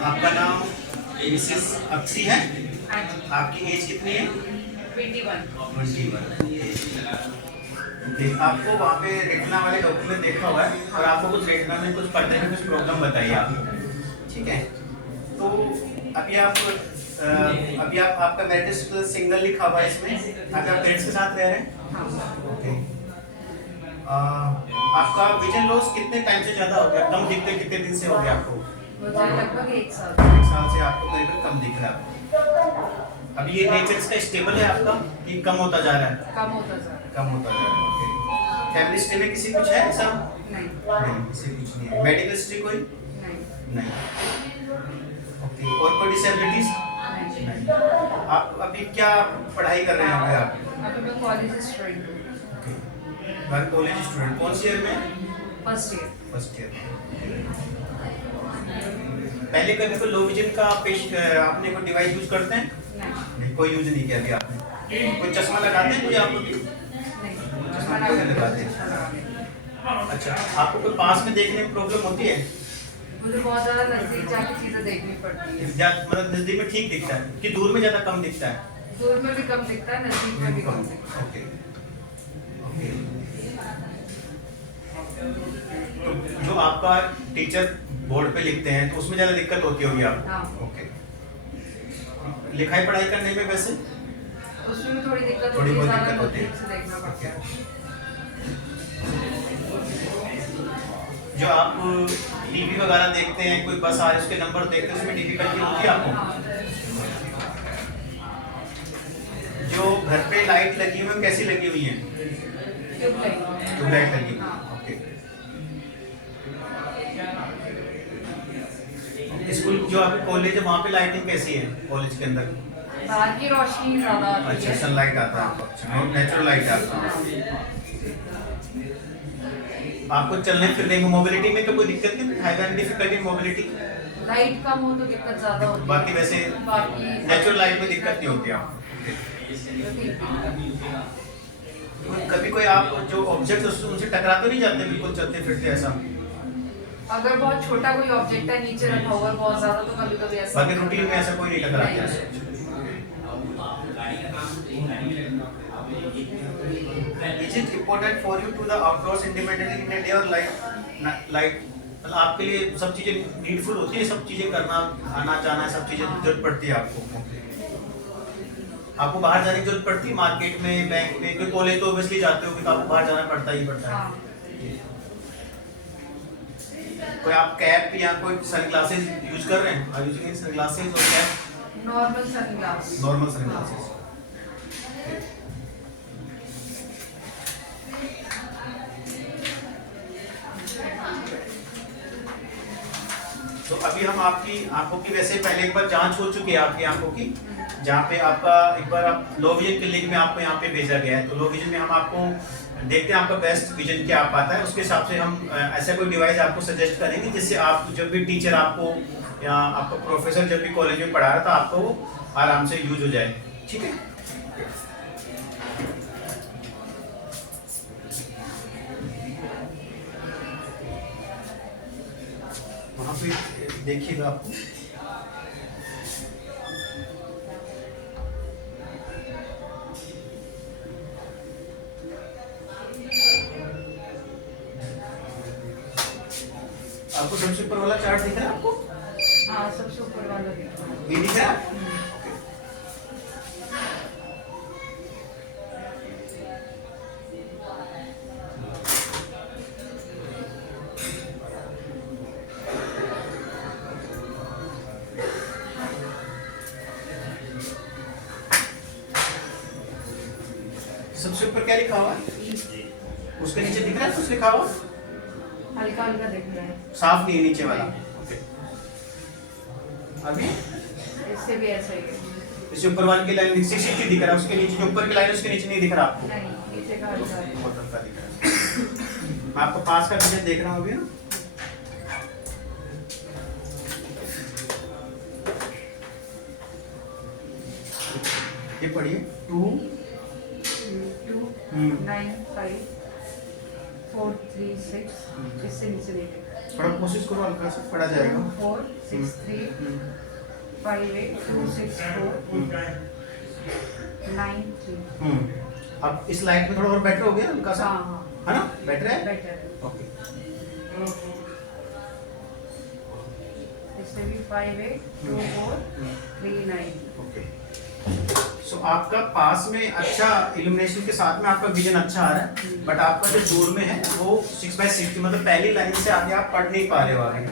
आपका नाम मिसेस अक्षी है? आपकी एज कितनी है? 21। आपको वहाँ पे रेटिना वाले डॉक्यूमेंट देखा हुआ है और आपको कुछ रेटिना में कुछ पढ़ने में कुछ प्रॉब्लम बताइए आप, ठीक है? तो अभी आप आपका मैरिज सिंगल लिखा हुआ है इसमें, अगर आप पेरेंट्स के साथ रह रहे हैं? ओके। आपका विजन लॉस कितने टाइम से ज़्यादा हो गया, कम दिखते कितने दिन से हो गया आपको? लगभग 1 साल। 1 साल से आपको करीबन कम दिख रहा है। अभी ये नेचर इसका स्टेबल है आपका कि कम होता जा रहा है? कम होता जा रहा है। कम होता जा रहा है, ओके। फैमिली हिस्ट्री में किसी कुछ है ऐसा? नहीं, किसी कुछ नहीं है। मेडिकल हिस्ट्री कोई? नहीं। ओके। और कोई डिसेबिलिटीज? नहीं। आप अभी क्या पढ़ाई कर रहे हैं आप? अभी मैं कॉलेज स्टूडेंट हूँ। ओके। कॉलेज स्टूडेंट कौन सी ईयर में? First year. पहले कभी कोई लो विजन का आपने कोई डिवाइस यूज करते हैं? नहीं, कोई यूज नहीं किया अभी आपने। कोई चश्मा लगाते हैं कोई आप लोग? चश्मा नहीं लगाते। अच्छा, आपको कोई पास में देखने में प्रॉब्लम होती है? मुझे बहुत ज़्यादा नजदीक जाके चीजें देखनी पड़ती है। मतलब नजदीक में ठीक दिखता है कि दूर में ज्यादा कम दिखता है? दूर में भी कम दिखता है, नजदीक में भी कम दिखता है। ओके। तो जो आपका टीचर बोर्ड पे लिखते हैं तो उसमें ज्यादा दिक्कत होती होगी आपको? हाँ। ओके। लिखाई पढ़ाई करने में वैसे उसमें थोड़ी दिक्कत थोड़ी होती है, बहुत ज़्यादा दिक्कत होती है। नजदीक से देखना पड़ता है। जो आप टीवी वगैरह देखते हैं, कोई बस आ रही उसके नंबर देखते हैं, उसमें डिफिकल्टी होती है आपको? जो घर पे लाइट लगी हुई है कैसी लगी हुई है? ट्यूबलाइट लगी हुई है। ओके। स्कूल जो आपके कॉलेज है वहाँ पे लाइटिंग कैसी है कॉलेज के अंदर? बाहर की रोशनी ज़्यादा आती अच्छा, है। सनलाइट आता है। अच्छा, नेचुरल लाइट आता है। आपको चलने फिरने में मोबिलिटी में तो कोई दिक्कत नहीं? है डिफिकल्टी मोबिलिटी? लाइट कम हो तो दिक्कत ज़्यादा होती है। बाकी वैसे नेचुरल लाइट में दिक्कत नहीं होती आपको? कभी कोई आप जो ऑब्जेक्ट उनसे टकरा तो नहीं जाते बिल्कुल चलते फिरते ऐसा? अगर बहुत छोटा कोई ऑब्जेक्ट है नीचे रखा हुआ है बहुत ज़्यादा तो कभी-कभी ऐसा। बाकी रूटीन में ऐसा कोई नहीं टकराता है? Is it important for you to the outdoors independently in a day or like मतलब आपके लिए सब चीजें नीडफुल होती है, सब चीजें करना, आना जाना, सब चीजें जरूरत पड़ती है आपको? आपको बाहर जाने की जरूरत पड़ती है मार्केट में, बैंक में? कोई कॉलेज तो ऑब्वियसली जाते हो तो आपको बाहर जाना पड़ता ही पड़ता है। कोई आप कैप या कोई सनग्लासेस यूज कर रहे हैं? आर यूजिंग सनग्लासेस और cap? Normal sunglass. Normal sunglasses. तो अभी हम आपकी आंखों की वैसे पहले एक बार जांच हो चुकी है आपकी आंखों की, जहाँ पे आपका एक बार आप लो विजन क्लिनिक में आपको यहाँ पे भेजा गया है। तो लो विजन में हम आपको देखते हैं आपका बेस्ट विजन क्या आ पाता है, उसके हिसाब से हम ऐसा कोई डिवाइस आपको सजेस्ट करेंगे जिससे आप जब भी टीचर आपको या आपका प्रोफेसर जब भी कॉलेज में पढ़ा रहा था आपको आराम से यूज हो जाए, ठीक है? वहाँ पे देखिएगा आपको आपको सबसे ऊपर वाला चार्ट दिख रहा है आपको? हाँ, सबसे ऊपर वाला दिख रहा है। ये दिख रहा है? सबसे ऊपर क्या लिखा हुआ है? उसके नीचे दिख रहा है कुछ लिखा हुआ? हल्का हल्का दिख रहा है। साफ नहीं है नीचे वाला। ओके। अभी इससे भी ऐसा ही है। इससे ऊपर वाले की लाइन 60 दिख रहा है, उसके नीचे जो ऊपर की लाइन उसके नीचे नहीं दिख रहा आपको? नहीं, नीचे का हल्का है। बहुत हल्का दिख रहा है। मैं आपको पास का विजन देख रहा हूँ अभी। ये पढ़िए 2 9 5 4 3 6 इससे नीचे नहीं दिख रहा है। थोड़ा कोशिश करो, हल्का सा पड़ा जाएगा। 4 6 3 5 8 2 6 4 9 3। अब इस लाइट में थोड़ा और बेटर हो गया हल्का सा, हाँ है ना? बेटर है। बेटर। ओके, इससे भी 5 8 2 4 3 9। ओके। सो आपका पास में अच्छा इल्यूमिनेशन के साथ में आपका विजन अच्छा आ रहा है, बट आपका जो दूर में है वो 6x6 की मतलब पहली लाइन से आगे आप पढ़ नहीं पा रहे हो आगे।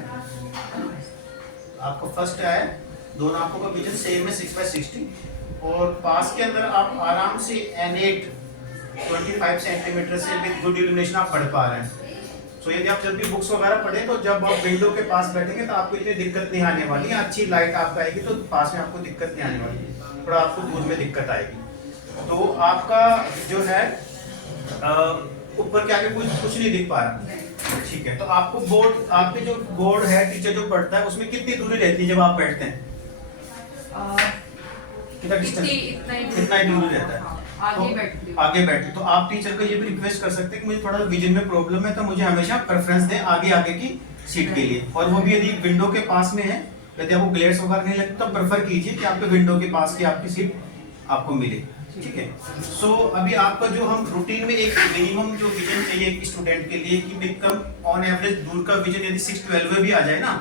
आपका फर्स्ट आया, दोनों आंखों का विजन सेम है 6x60, और पास के अंदर आप आराम से N8 25 सेंटीमीटर से विद गुड इल्यूमिनेशन आप पढ़ पा रहे हैं। सो यदि आप जब भी बुक्स वगैरह पढ़ें तो जब आप विंडो के पास बैठेंगे तो आपको इतनी दिक्कत नहीं आने वाली है, अच्छी लाइट आपका आएगी तो पास में आपको दिक्कत नहीं आने वाली है, थोड़ा आपको दूर में दिक्कत आएगी। तो आपका जो है ऊपर के आगे कुछ नहीं दिख पा रहा, ठीक है? तो आपको बोर्ड, आपके जो बोर्ड है, टीचर जो पढ़ता है उसमें कितनी दूरी रहती है जब आप बैठते हैं? कितना डिस्टेंस? इतना ही दूरी रहता है। आगे बैठे तो आप टीचर को ये भी रिक्वेस्ट कर सकते हैं कि मुझे थोड़ा विजन में प्रॉब्लम है, तो मुझे हमेशा प्रेफरेंस दें आगे की सीट के लिए, और वो भी यदि विंडो के पास में है, यदि आपको ग्लेयर्स वगैरह नहीं लगता तो प्रेफर कीजिए कि आपके विंडो के पास की आपकी सीट आपको मिले, ठीक है? सो अभी आपका जो हम रूटीन में एक मिनिमम जो विजन चाहिए एक स्टूडेंट के लिए कि बिकम ऑन एवरेज दूर का विजन यदि 6-12 में भी आ जाए ना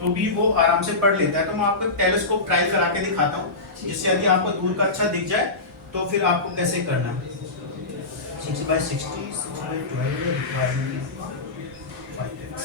तो भी वो आराम से पढ़ लेता है। तो मैं आपको टेलीस्कोप ट्रायल करा के दिखाता हूँ, जिससे यदि आपको दूर का अच्छा दिख जाए तो फिर आपको कैसे करना है। 6x60 6x12 requirement 5x।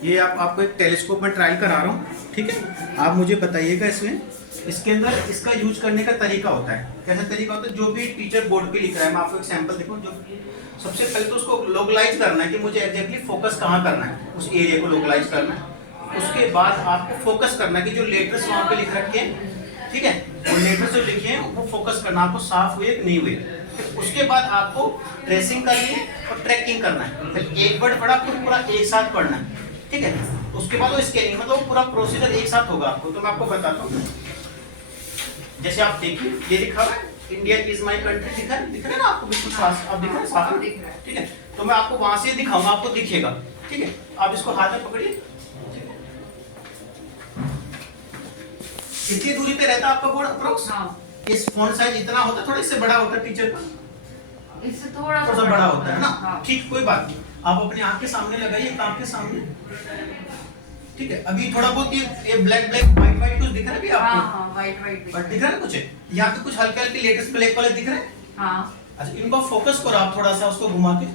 ये आपको एक टेलीस्कोप में ट्रायल करा रहा हूँ, ठीक है? आप मुझे बताइएगा इसमें, इसके अंदर इसका यूज करने का तरीका होता है। कैसा तरीका होता है? जो भी टीचर बोर्ड पे लिख रहा है, मैं आपको एक सैंपल देखूँ। जो सबसे पहले तो उसको लोकलाइज करना है कि मुझे एग्जैक्टली फोकस कहाँ करना है, उस एरिया को लोकलाइज करना है। उसके बाद आपको फोकस करना है कि जो लेटर्स वहाँ पे लिख रखे हैं, ठीक है, वो लेटर्स जो लिखे हैं वो फोकस करना, आपको साफ हुए कि नहीं हुए। फिर उसके बाद आपको ट्रेसिंग करनी है और ट्रैकिंग करना है। फिर एक वर्ड पढ़ा फिर पूरा एक साथ पढ़ना है, ठीक है? उसके बाद वो स्कैनिंग, मतलब पूरा प्रोसीजर एक साथ होगा आपको। तो मैं आपको बताता हूँ, जैसे आप देखिए ये लिखा हुआ है इंडिया इज माय कंट्री, दिख रहा है ना आपको? बिल्कुल साफ, आप दिख रहा है साफ, ठीक है? तो मैं आपको वहां से दिखाऊंगा, आपको दिखेगा, ठीक है? आप इसको हाथ में पकड़िए। कितनी दूरी पे रहता है आपका बोर्ड अप्रोक्स? इस फोन साइज इतना होता है, थोड़ा इससे बड़ा होता है टीचर का, इससे थोड़ा सा बड़ा होता है ना? ठीक, कोई बात नहीं। आप अपनी आंख के सामने लगाइए, आंख के सामने, ठीक है? अभी थोड़ा बहुत ये ब्लैक व्हाइट कुछ दिख रहा है भी आपको? हाँ, व्हाइट दिख रहा है कुछ? यहाँ पे कुछ हल्के हल्के लेटेस्ट ब्लैक वाले दिख रहे हैं? हाँ। अच्छा, इनको फोकस करो आप थोड़ा सा, उसको घुमा के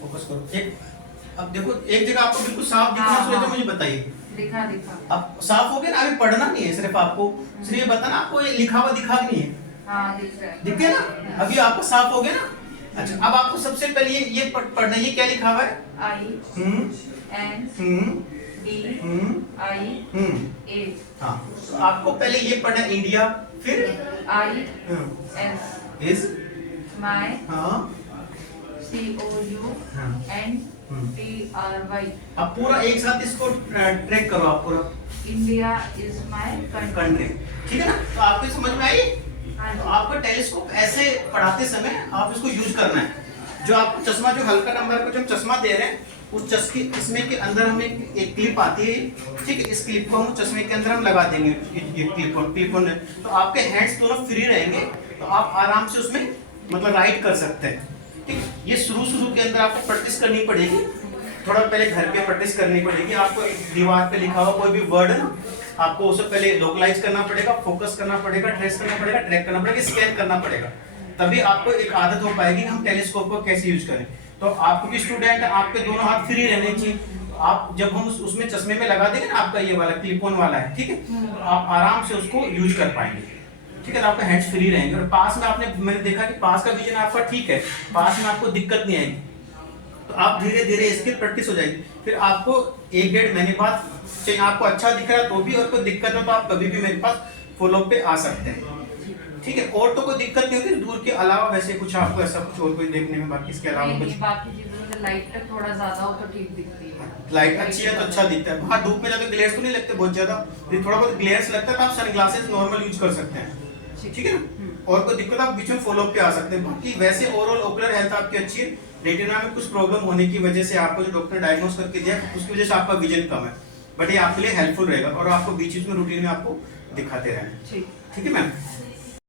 फोकस करो। अब देखो एक जगह आपको बिल्कुल साफ दिखना चाहिए, तो मुझे बताइए। दिखा अब साफ हो गया ना? अभी पढ़ना नहीं है, सिर्फ आपको सिर्फ ये बताना, आपको ये लिखा हुआ दिखा नहीं है। हाँ, दिख रहा है। दिख गया ना? अभी आपको साफ हो गया ना? अच्छा, अब आपको सबसे पहले ये पढ़ना है, ये क्या लिखा हुआ है? I N D I A। हाँ, तो आपको पहले ये पढ़ना है इंडिया, फिर I N इज my हाँ COUNTRY। अब पूरा एक साथ इसको ट्रैक करो आप पूरा। इंडिया इज माय कंट्री, ठीक है ना? तो आपको समझ में आई? तो आपको टेलीस्कोप ऐसे पढ़ाते समय आप इसको यूज करना है। जो आपको चश्मा, जो हल्का नंबर को जो हम चश्मा दे रहे हैं, उस चश्मे इसमें के अंदर हमें एक क्लिप आती है, ठीक है? इस क्लिप को हम चश्मे के अंदर हम लगा देंगे, ये क्लिप ऑन, तो आपके हैंड्स दोनों फ्री रहेंगे, तो आप आराम से उसमें मतलब राइट कर सकते हैं, ठीक? ये शुरू के अंदर आपको प्रैक्टिस करनी पड़ेगी, थोड़ा पहले घर पे प्रैक्टिस करनी पड़ेगी। आपको दीवार पे लिखा हुआ कोई भी वर्ड है ना, आपको उसे पहले लोकलाइज करना पड़ेगा, फोकस करना पड़ेगा, ट्रेस करना पड़ेगा, ट्रैक करना पड़ेगा, स्कैन करना पड़ेगा, तभी आपको एक आदत हो पाएगी हम टेलीस्कोप को कैसे यूज करें। तो आपको भी स्टूडेंट, आपके दोनों हाथ फ्री रहने चाहिए। आप जब हम उसमें चश्मे में लगा देंगे ना, आपका ये वाला क्लिप ऑन वाला है, ठीक है, तो आप आराम से उसको यूज कर पाएंगे, ठीक है? तो आपके हैंड्स फ्री रहेंगे। और पास में मैंने देखा कि पास का विजन आपका ठीक है, पास में आपको दिक्कत नहीं आएगी, तो आप धीरे धीरे इसकी प्रैक्टिस हो जाएगी। फिर आपको 1-1.5 महीने बाद चाहे आपको अच्छा दिख रहा है तो भी, और कोई दिक्कत हो तो आप कभी भी मेरे पास फॉलोअप पे आ सकते हैं। ठीक है, और तो कोई दिक्कत नहीं होती दूर के अलावा, वैसे कुछ आपको ऐसा कुछ और कोई देखने में बाकी इसके अलावा कुछ? बाकी चीजों से लाइट तक थोड़ा ज्यादा हो तो ठीक दिखती है। लाइट अच्छी है तो अच्छा दिखता है। हाँ, धूप में जाके ग्लेयर्स तो नहीं लगते बहुत ज्यादा, यदि थोड़ा बहुत ग्लेयर्स लगता है तो आप सनग्लासेस नॉर्मल यूज कर सकते हैं, ठीक है ना। और कोई दिक्कत आप बीच में फॉलो अप पे आ सकते हैं। बाकी वैसे ओवरऑल ओकुलर हेल्थ आपकी अच्छी है। रेटिना में कुछ प्रॉब्लम होने की वजह से आपको जो डॉक्टर डायग्नोस करके दिया उसकी वजह से आपका विजन कम है, बट ये आपके लिए हेल्पफुल रहेगा और आपको बीच बीच में रूटीन में आपको दिखाते रहना, ठीक है मैम।